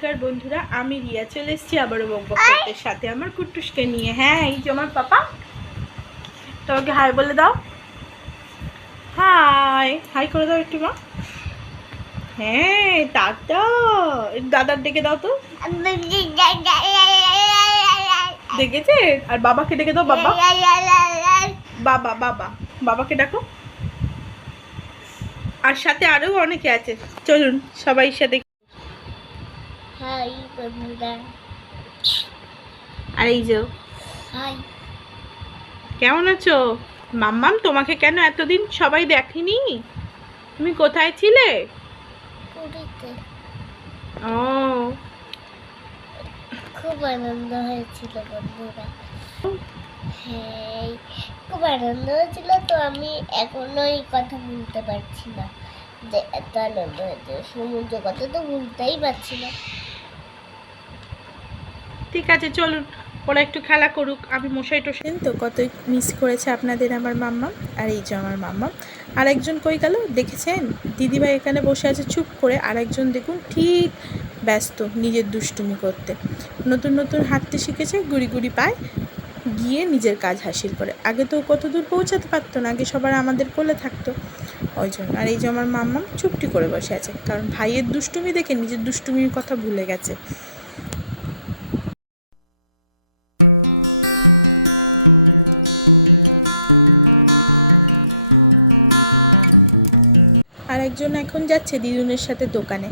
নমস্কার বন্ধুরা, আমি রিয়া, চলে এসেছি আবারও বকবকের সাথে আমার কুট্টুসকে নিয়ে। হ্যাঁ এই যে আমার পাপা। তোমাকে হাই বলে দাও। হাই হাই করে দাও একটু মা। হ্যাঁ দাদা দাদার ডেকে দাও তো। দেখেছে আর বাবাকে ডেকে দাও, বাবা। বাবা বাবা, বাবাকে ডাকো। আর সাথে আরও অনেকে আছে। চলুন, সবাই সাথে হাই বন্ধুরা আর এই যে হাই কেমন আছো? মাম্মাম তোমাকে কেন এতদিন সবাই দেখেনি? তুমি কোথায় ছিলে? পুরীতে। ও। খুব আনন্দ হয়েছিল বন্ধুরা। হ্যাঁ খুব আনন্দ হয়েছিল তো আমি এখনও এই কথা বলতে পারছি না। যে এত আনন্দ হয়েছে সমুদ্র কথা তো বলতেই পারছি না। ঠিক আছে, চলুন, ওরা একটু খেলা করুক, আমি মশাই টশাই। তো কতই মিস করেছে আপনাদের আমার মাম্মা আর এই যে আমার মাম্মা। আর একজন কই গেল? দেখেছেন? দিদিভাই এখানে বসে আছে চুপ করে আর একজন দেখুন ঠিক ব্যস্ত নিজের দুষ্টুমি করতে। নতুন নতুন হাঁটতে শিখেছে, গুড়ি গুড়ি পায়, গিয়ে নিজের কাজ হাসিল করে। আগে তো কত দূর পৌঁছাতে পারতো না, আগে সবার আমাদের কোলে থাকতো। ওই জন্য, আর এই যে আমার মাম্মা চুপটি করে বসে আছে, কারণ ভাইয়ের দুষ্টুমি দেখে নিজের দুষ্টুমির কথা ভুলে গেছে। একজন এখন যাচ্ছে দিদুনের সাথে দোকানে।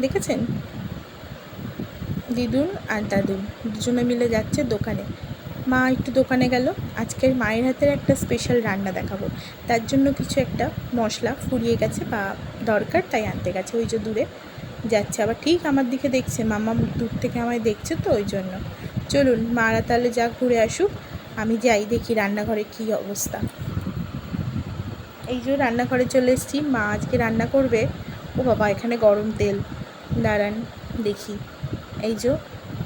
দেখেছেন? দিদুন আর দাদুন দুজনে মিলে যাচ্ছে দোকানে। মা একটু দোকানে গেল। আজকের মায়ের হাতের একটা স্পেশাল রান্না দেখাবো। তার জন্য কিছু একটা মশলা ফুরিয়ে গেছে বা দরকার তাই আনতে গেছে। ওই যে দূরে যাচ্ছে। আবার ঠিক আমার দিকে দেখছে। মামা দূর থেকে আমায় দেখছে তো ওই জন্য। চলুন, মারা তাহলে যা ঘুরে আসুক। আমি যাই দেখি রান্নাঘরে কী অবস্থা। এই যে রান্নাঘরে চলে এসেছি, মা আজকে রান্না করবে। ও বাবা, এখানে গরম তেল। দাঁড়ান, দেখি। এই যে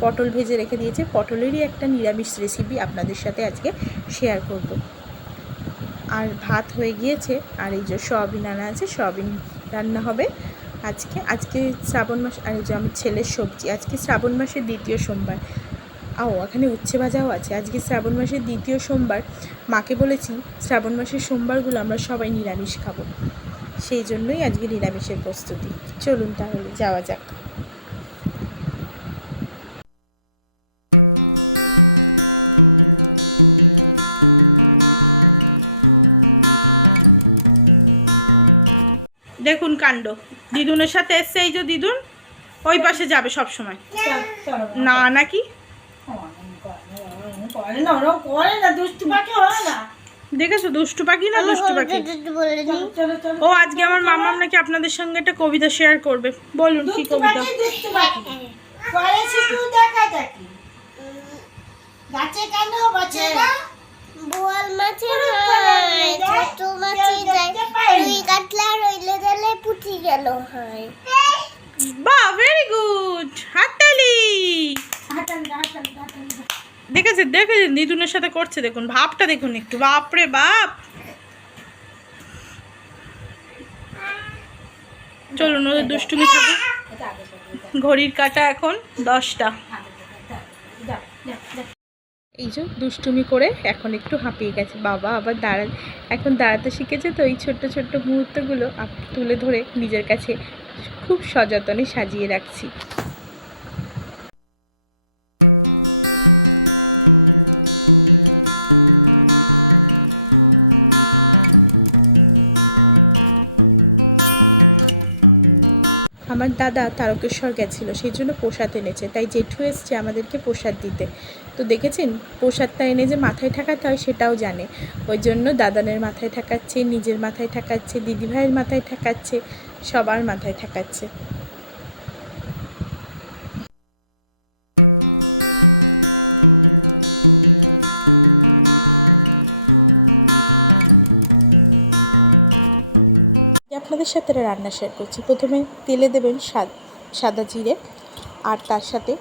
পটল ভেজে রেখে দিয়েছে। পটলেরই একটা নিরামিষ রেসিপি আপনাদের সাথে আজকে শেয়ার করব। আর ভাত হয়ে গিয়েছে, আর এই যে সয়াবিন আনা আছে, সয়াবিন রান্না হবে আজকে। আজকে শ্রাবণ মাস, আর এই যে আমার ছেলের সবজি। আজকে শ্রাবণ মাসের দ্বিতীয় সোমবার। আও এখানে উচ্ছে ভাজাও আছে। আজকে শ্রাবণ মাসের দ্বিতীয় সোমবার। মাকে বলেছি শ্রাবণ মাসের সোমবারগুলো আমরা সবাই নিরামিষ খাব। সেই জন্যই আজকে নিরামিষের প্রস্তুতি। চলুন তাহলে যাওয়া যাক। দেখুন কাণ্ড। দিদুনের সাথে এসছে এই যে দিদুন ওই পাশে যাবে সব সময় না নাকি? করে না ওরকম করে না দুষ্টু পাখি হয় না। দেখেছ দুষ্টু পাখি না দুষ্টু পাখি? ও আজকে আমার মামাম নাকি আপনাদের সঙ্গে একটা কবিতা শেয়ার করবে। বলুন কি কবিতা? দুষ্টু পাখি। করে শুধু দেখা দেখি। গাছে কেন না? বোয়াল হয় ছোট মাছি যায়। দুই কাতলা রইলে গেলে পুঁটি গেল হয়? বাহ ভেরি গুড হাততালি। হাঁটান হাঁটান দেখেছে দেখেছেন দিদুনের সাথে করছে, দেখুন, ভাবটা দেখুন একটু। বাপরে বাপ! চলুন, ওদের দুষ্টুমি থাকুক। ঘড়ির কাটা এখন দশটা। এই যে, দুষ্টুমি করে এখন একটু হাঁপিয়ে গেছে। বাবা আবার দাঁড়া, এখন দাঁড়াতে শিখেছে তো এই ছোট্ট ছোট্ট মুহূর্তগুলো তুলে ধরে নিজের কাছে খুব সযত্নে সাজিয়ে রাখছি। আমার দাদা তারকেশ্বর গেছিল, সেই জন্য প্রসাদ এনেছে। তাই জেঠু এসছে আমাদেরকে প্রসাদ দিতে। তো দেখেছেন, প্রসাদটা এনে যে মাথায় ঠেকাতে হয় সেটাও জানে। ওই জন্য দাদানের মাথায় ঠেকাচ্ছে, নিজের মাথায় ঠেকাচ্ছে, দিদিভাইয়ের মাথায় ঠেকাচ্ছে, সবার মাথায় ঠাকাচ্ছে। আপনাদের সাথে রান্না শেয়ার করছি। প্রথমে তেলে দেবেন সাদ সাদা জিরে আর তার সাথে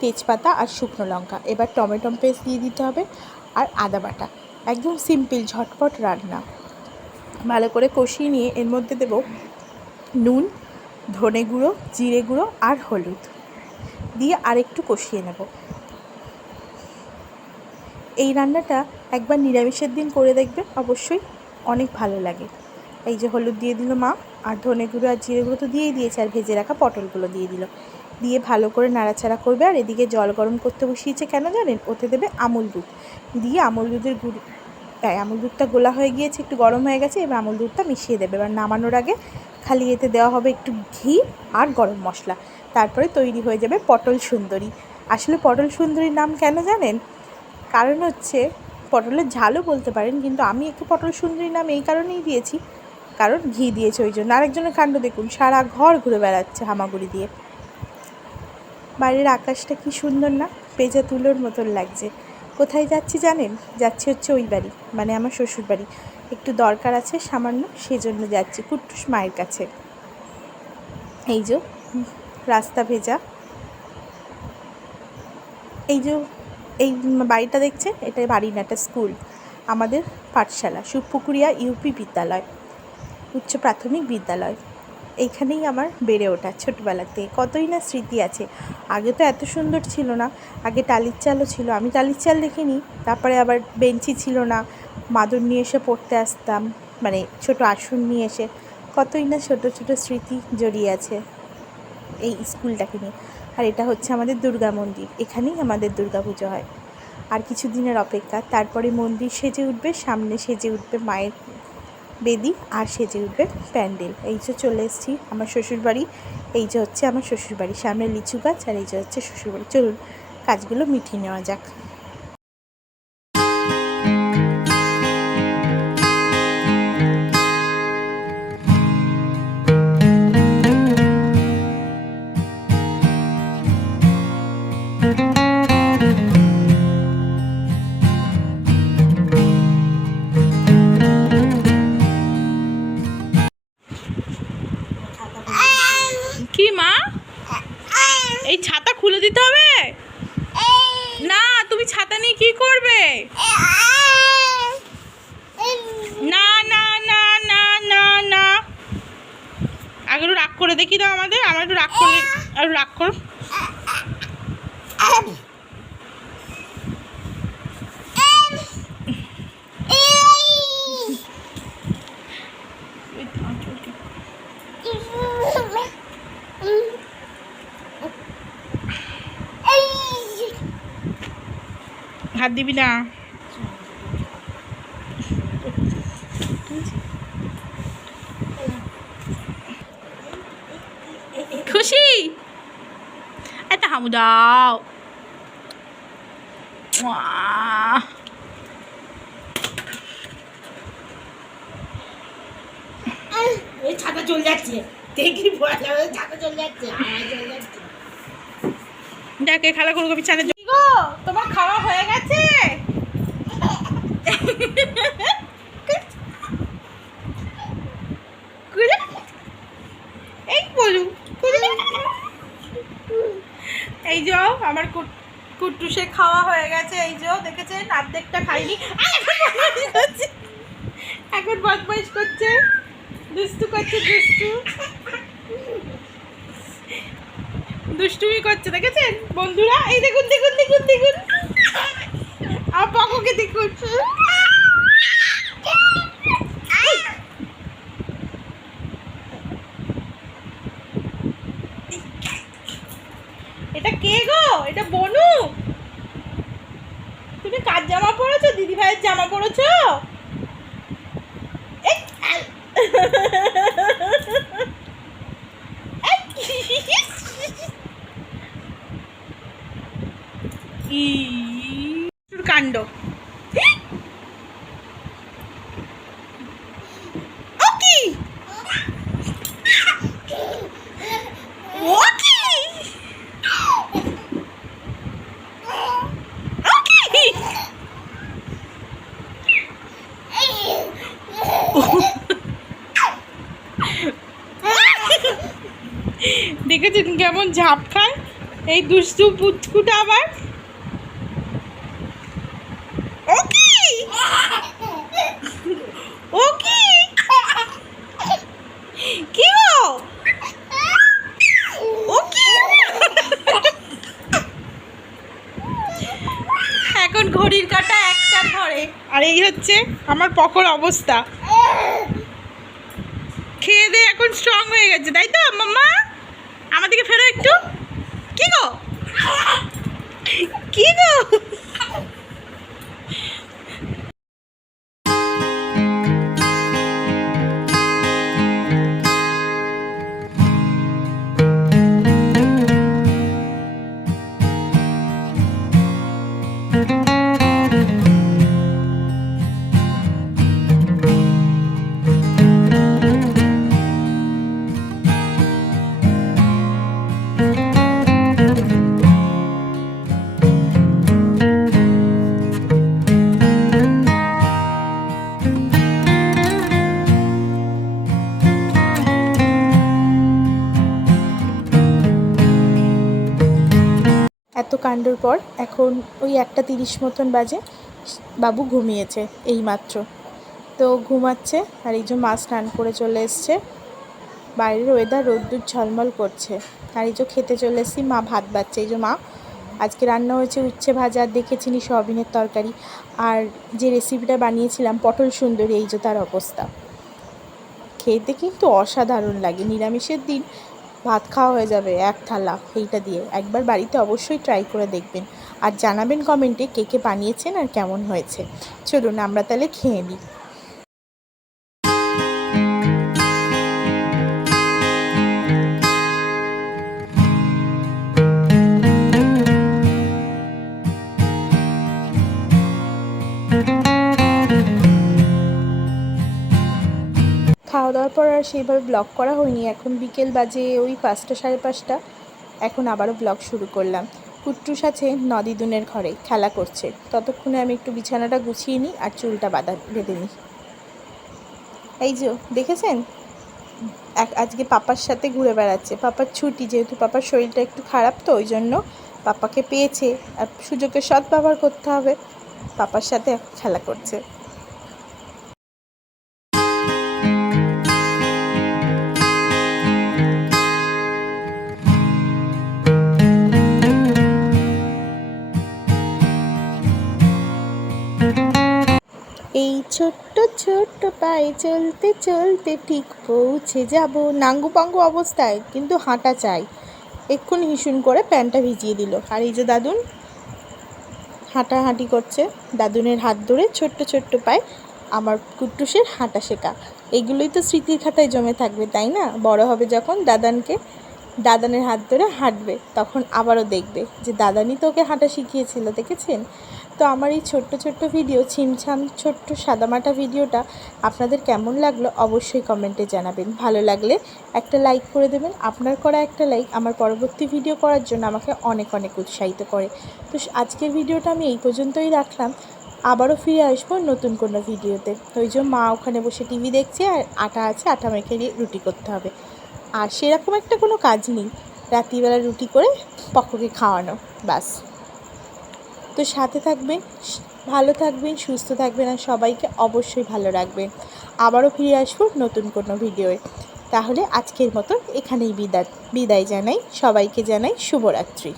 তেজপাতা আর শুকনো লঙ্কা। এবার টমেটো পেস্ট দিয়ে দিতে হবে আর আদা বাটা। একদম সিম্পল, ঝটপট রান্না। ভালো করে কষিয়ে নিয়ে এর মধ্যে দেব নুন, ধনে গুঁড়ো, জিরে গুঁড়ো আর হলুদ। দিয়ে আরেকটু কষিয়ে নেব। এই রান্নাটা একবার নিরামিষের দিন করে দেখবে অবশ্যই অনেক ভালো লাগে। এই যে হলুদ দিয়ে দিল মা, আর ধনে গুঁড়ো আর জিরে গুঁড়ো তো দিয়েই দিয়েছে, আর ভেজে রাখা পটলগুলো দিয়ে দিল। দিয়ে ভালো করে নাড়াচাড়া করবে, আর এদিকে জল গরম করতে বসিয়েছে কেন জানেন? ওতে দেবে আমুল দুধ। দিয়ে আমুল দুধের গুঁড়ো তাই আমুল দুধটা গোলা হয়ে গিয়েছে, একটু গরম হয়ে গেছে, এবার আমুল দুধটা মিশিয়ে দেবে। এবার নামানোর আগে খালি এতে দেওয়া হবে একটু ঘি আর গরম মশলা। তারপরে তৈরি হয়ে যাবে পটল সুন্দরী। আসলে পটল সুন্দরীর নাম কেন জানেন? কারণ হচ্ছে, পটলের ঝালও বলতে পারেন, কিন্তু আমি একটু পটল সুন্দরী নাম এই কারণেই দিয়েছি। কারণ ঘি দিয়েছে ওই জন্য। আরেকজনের কাণ্ড দেখুন, সারা ঘর ঘুরে বেড়াচ্ছে হামাগুড়ি দিয়ে। বাড়ির আকাশটা কি সুন্দর না? পেঁজা তুলোর মতন লাগছে। কোথায় যাচ্ছি জানেন? যাচ্ছি হচ্ছে ওই বাড়ি মানে আমার শ্বশুর বাড়ি। একটু দরকার আছে সামান্য, সেজন্য যাচ্ছি কুট্টুস মায়ের কাছে। এই যে, রাস্তা ভেজা। এই যে, এই বাড়িটা দেখছে এটা বাড়ি না একটা স্কুল। আমাদের পাঠশালা, সুপুকুরিয়া ইউপি বিদ্যালয়। উচ্চ প্রাথমিক বিদ্যালয়। এইখানেই আমার বেড়ে ওঠা ছোটোবেলাতে কতই না স্মৃতি আছে। আগে তো এত সুন্দর ছিল না। আগে টালির চালও ছিল। আমি টালির চাল দেখিনি। তারপরে আবার বেঞ্চি ছিল না। মাদুর নিয়ে এসে পড়তে আসতাম। মানে ছোট আসন নিয়ে এসে। কতই না ছোট ছোট স্মৃতি জড়িয়ে আছে এই স্কুলটাকে নিয়ে। আর এটা হচ্ছে আমাদের দুর্গা মন্দির। এখানেই আমাদের দুর্গা পুজো হয়। আর কিছু দিনের অপেক্ষা। তারপরে মন্দির সেজে উঠবে, সামনে সেজে উঠবে মায়ের বেদি আর সেজে উঠবে প্যান্ডেল। এই যে চলে এসেছি আমার শ্বশুরবাড়ি। এই যে হচ্ছে আমার শ্বশুরবাড়ি। সামনে লিচু গাছ আর এই যে হচ্ছে শ্বশুরবাড়ি। চলুন, কাজগুলো মিটিয়ে নেওয়া যাক। না না না না না না। আগে একটু রাগ করে দেখি দাও আমাদের, আমার একটু রাগ করে, আর রাগ করো। হাত দিবি না। খুশি? একটা হামু দাও। ছাতা চলে যাচ্ছে। দেখি ছাতা চলে যাচ্ছে। আওয়াজ চলে যাচ্ছে। দেখে খেলা করব বিছানে গো? তোমার হয়ে গেছে? এই যে আমার কুট- কুট্টুসে খাওয়া হয়ে গেছে। এই যে দেখেছেন? খাইনি। এখন বদমাইশ করছে। দুষ্টু করছে, দুষ্টু। দুষ্টুমি করছে, দেখেছেন? বন্ধুরা, এই দেখুন দেখুন দেখুন দেখুন। আমার পাকুকে দেখুন এটা কে গো? এটা বনু। তুমি কার জামা পরেছো? দিদি ভাইয়ের জামা পরেছো? দেখেছেন কেমন ঝাপ খায়? এই দুষ্টু পুচকুটা আবার? ও কি? কি? এখন ঘড়ির কাটা একটার ধরে। আর এই হচ্ছে আমার পকর অবস্থা। খেয়ে দিয়ে এখন স্ট্রং হয়ে গেছে, তাই তো, মাম্মা? আমাদেরকে ফেরো একটু। কি গো? কি গো? পর এখন ওই একটা তিরিশ মতন বাজে, বাবু ঘুমিয়েছে এই মাত্র তো ঘুমাচ্ছে আর এই যে মা স্নান করে চলে এসছে। বাইরের ওয়েদার রোদ্দুর ঝলমল করছে। আর এই যে খেতে চলে এসেছি, মা ভাত বাচ্ছে এই যে মা, আজকে রান্না হয়েছে উচ্ছে ভাজা দেখেছিনি সয়াবিনের তরকারি। আর যে রেসিপিটা বানিয়েছিলাম, পটল সুন্দরী, এই যে তার অবস্থা। খেতে কিন্তু অসাধারণ লাগে, নিরামিষের দিন ভাত খাওয়া হয়ে যাবে, এক থালা এইটা দিয়ে। একবার বাড়িতে অবশ্যই ট্রাই করে দেখবেন। আর জানাবেন কমেন্টে কে কে বানিয়েছেন আর কেমন হয়েছে। চলুন আমরা তাহলে খেয়ে নিই। খাওয়া দাওয়ার পর আর সেইভাবে ব্লগ করা হয়নি। এখন বিকেল বাজে ওই পাঁচটা সাড়ে পাঁচটা। এখন আবারও ব্লগ শুরু করলাম। কুট্টুস আছে নদিদুনের ঘরে খেলা করছে। ততক্ষণে আমি একটু বিছানাটা গুছিয়ে নিই আর চুলটা বাঁধা বেঁধে নিই। এই যে, দেখেছেন? আজকে পাপার সাথে ঘুরে বেড়াচ্ছে। পাপার ছুটি, যেহেতু পাপার শরীরটা একটু খারাপ তো, ওই জন্য পাপাকে পেয়েছে। আর সুযোগের সৎ ব্যবহার করতে হবে। পাপার সাথে খেলা করছে। ছোট্ট ছোট্ট পায়ে চলতে চলতে ঠিক পৌঁছে যাব। নাঙ্গু পাঙ্গু অবস্থায়, কিন্তু হাঁটা চাই। এক্ষুনি হিসুন করে প্যান্টটা ভিজিয়ে দিল। আর এই যে দাদুন হাঁটাহাঁটি করছে। দাদুনের হাত ধরে ছোট্ট ছোট্ট পায়ে আমার কুট্টুসের হাঁটা শেখা। এগুলোই তো স্মৃতির খাতায় জমে থাকবে, তাই না? বড় হবে যখন দাদানকে দাদানের হাত ধরে হাঁটবে, তখন আবারও দেখবে যে দাদানি তো ওকে হাঁটা শিখিয়েছিল, দেখেছেন? তো আমার এই ছোট্ট ছোট্ট ভিডিও, ছিমছাম ছোট্ট সাদামাটা ভিডিওটা আপনাদের কেমন লাগল অবশ্যই কমেন্টে জানাবেন। ভালো লাগলে একটা লাইক করে দেবেন, আপনার করা একটা লাইক আমার পরবর্তী ভিডিও করার জন্য আমাকে অনেক অনেক উৎসাহিত করে। তো আজকের ভিডিওটা আমি এই পর্যন্তই রাখলাম। আবারও ফিরে আসব নতুন কোনো ভিডিওতে। ওই যে মা ওখানে বসে টিভি দেখছে আর আটা আছে, আটা মেখে রুটি করতে হবে। আর সেরকম একটা কোনো কাজ নেই। রাত্রিবেলা রুটি করে পক্ষকে খাওয়ানো বাস তো সাথে থাকবেন, ভালো থাকবেন, সুস্থ থাকবেন আর সবাইকে অবশ্যই ভালো রাখবেন। আবারও ফিরে আসব নতুন কোনো ভিডিওয়ে। তাহলে আজকের মতো এখানেই বিদায় বিদায় জানাই। সবাইকে জানাই শুভরাত্রি।